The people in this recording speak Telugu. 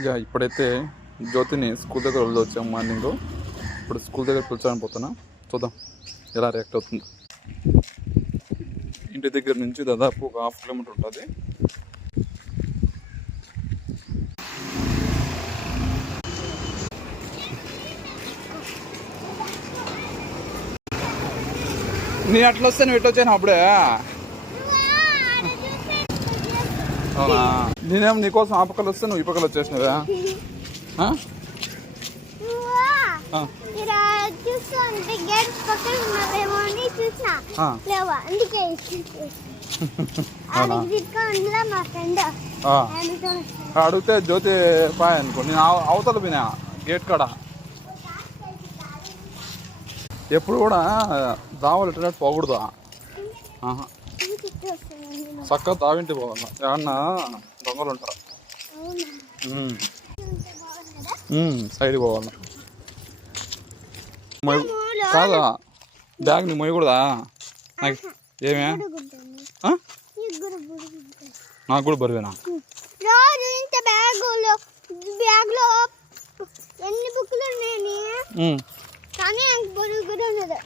ఇక ఇప్పుడైతే జ్యోతిని స్కూల్ దగ్గర వదిలివచ్చాము మార్నింగ్. ఇప్పుడు స్కూల్ దగ్గర పిలిచాలని పోతున్నా, చూద్దాం ఎలా రియాక్ట్ అవుతుంది. ఇంటి దగ్గర నుంచి దాదాపు ఒక 1/2 కిలోమీటర్ ఉంటుంది. నేను అట్లా వస్తే నువ్వు ఎట్లా వచ్చాను అప్పుడే? అవునా, నేనేమో నీకోసం ఆ పక్కలు వస్తే నువ్వు ఈ పక్కలు వచ్చేసినవా? అడిగితే జ్యోతి పాయ్ అనుకో, నేను అవతల పోయినా గేట్ కాడ. ఎప్పుడు కూడా దావలు ఎట్టినట్టు పోకూడదు, చక్కగా దావింటి పోవాలి. ఏమన్నా దొంగలు ఉంటారు, సైడ్ పోవాలి. కాదా బ్యాగ్ ని మొయ్యకూడదా? నాకు ఏమే నాకు కూడా బరువేనా? ఎన్ని బుక్కులు ఉన్నాయి కానీ బరువు కూడా ఉన్నది.